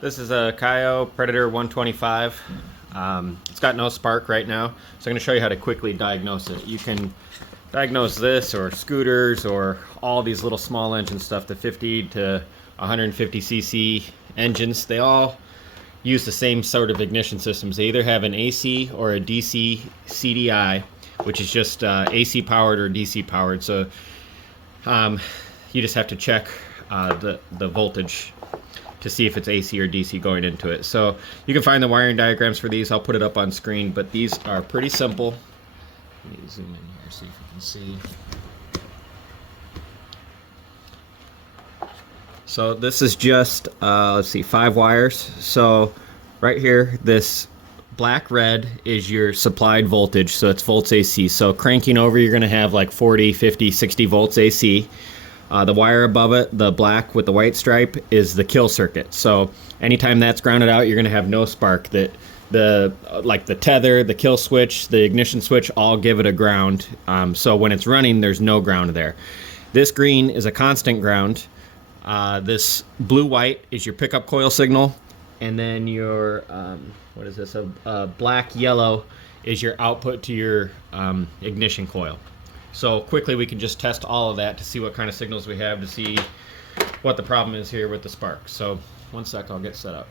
This is a Kayo Predator 125. It's got no spark right now, so I'm going to show you how to quickly diagnose it. You can diagnose this or scooters or all these little small engine stuff, the 50 to 150cc engines. They all use the same sort of ignition systems. They either have an AC or a DC CDI, which is just AC powered or DC powered. So you just have to check the voltage to see if it's AC or DC going into it. So you can find the wiring diagrams for these. I'll put it up on screen, but these are pretty simple. Let me zoom in here, see if you can see. So this is just, let's see, 5 wires. So right here, this black red is your supplied voltage, so it's volts AC. So cranking over, you're gonna have like 40, 50, 60 volts AC. The wire above it, the black with the white stripe, is the kill circuit. So anytime that's grounded out, you're going to have no spark. Like the tether, the kill switch, the ignition switch, all give it a ground. So when it's running, there's no ground there. This green is a constant ground. This blue-white is your pickup coil signal. And then your, what is this? A black-yellow is your output to your ignition coil. So quickly we can just test all of that to see what kind of signals we have, to see what the problem is here with the spark. So one sec, I'll get set up.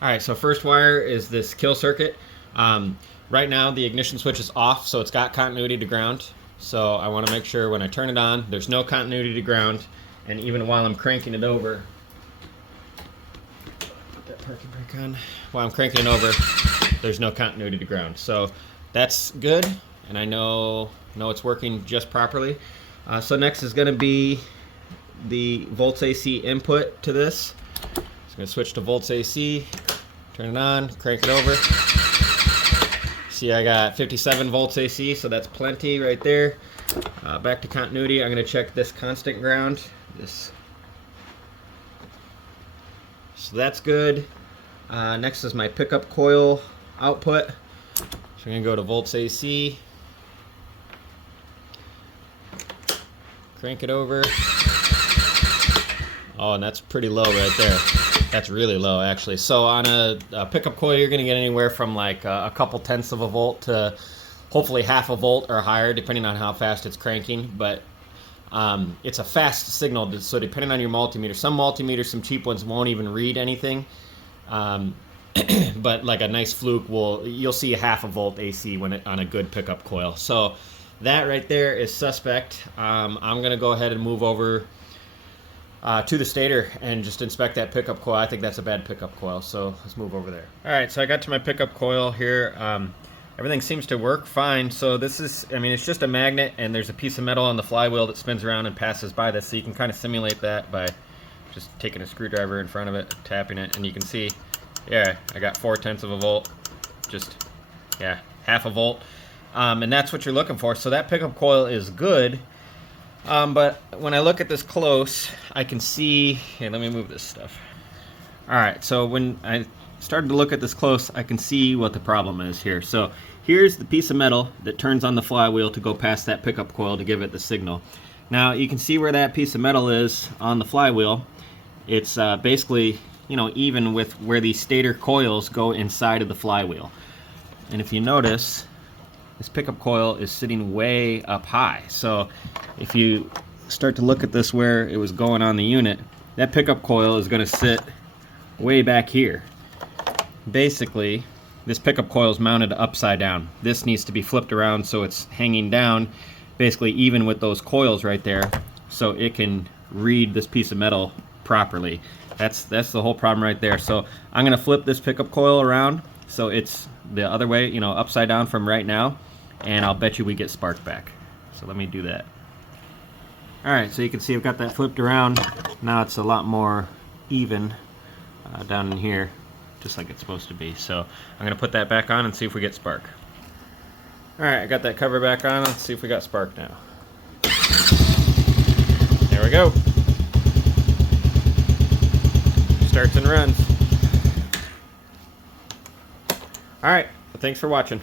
Alright, so first wire is this kill circuit. Right now the ignition switch is off, so it's got continuity to ground. So I want to make sure when I turn it on, there's no continuity to ground. And even while I'm cranking it over, put that parking brake on. While I'm cranking it over, there's no continuity to ground. So that's good, and I know it's working just properly. So next is going to be the volts AC input to this. So I'm going to switch to volts AC, turn it on, crank it over. See, I got 57 volts AC, so that's plenty right there. Back to continuity, I'm going to check this constant ground. So that's good. Next is my pickup coil output. So I'm going to go to volts AC. Crank it over. Oh, and that's pretty low right there. That's really low, actually. So on a pickup coil, you're going to get anywhere from like a couple tenths of a volt to hopefully half a volt or higher, depending on how fast it's cranking. But it's a fast signal, so depending on your multimeter. Some multimeters, some cheap ones, won't even read anything. But like a nice Fluke you'll see a half a volt AC on a good pickup coil. So that right there is suspect. I'm going to go ahead and move over to the stator and just inspect that pickup coil. I think that's a bad pickup coil, so let's move over there. Alright, so I got to my pickup coil here. Everything seems to work fine. So this is, I mean, it's just a magnet, and there's a piece of metal on the flywheel that spins around and passes by this. So you can kind of simulate that by just taking a screwdriver in front of it, tapping it, and you can see, yeah, I got 0.4 of a volt. Just, yeah, half a volt. And that's what you're looking for. So that pickup coil is good. But when I look at this close, I can see, here, let me move this stuff. Alright, so when I started to look at this close, I can see what the problem is here. So here's the piece of metal that turns on the flywheel to go past that pickup coil to give it the signal. Now you can see where that piece of metal is on the flywheel. It's basically, you know, even with where these stator coils go inside of the flywheel. And if you notice, this pickup coil is sitting way up high. So if you start to look at this where it was going on the unit, that pickup coil is going to sit way back here. Basically, this pickup coil is mounted upside down. This needs to be flipped around so it's hanging down, basically even with those coils right there, so it can read this piece of metal properly. That's the whole problem right there. So I'm going to flip this pickup coil around so it's the other way, you know, upside down from right now, and I'll bet you we get spark back. So let me do that. Alright, so you can see I've got that flipped around. Now it's a lot more even down in here, just like it's supposed to be. So I'm going to put that back on and see if we get spark. Alright, I got that cover back on. Let's see if we got spark now. There we go. Starts and runs. Alright, well, thanks for watching.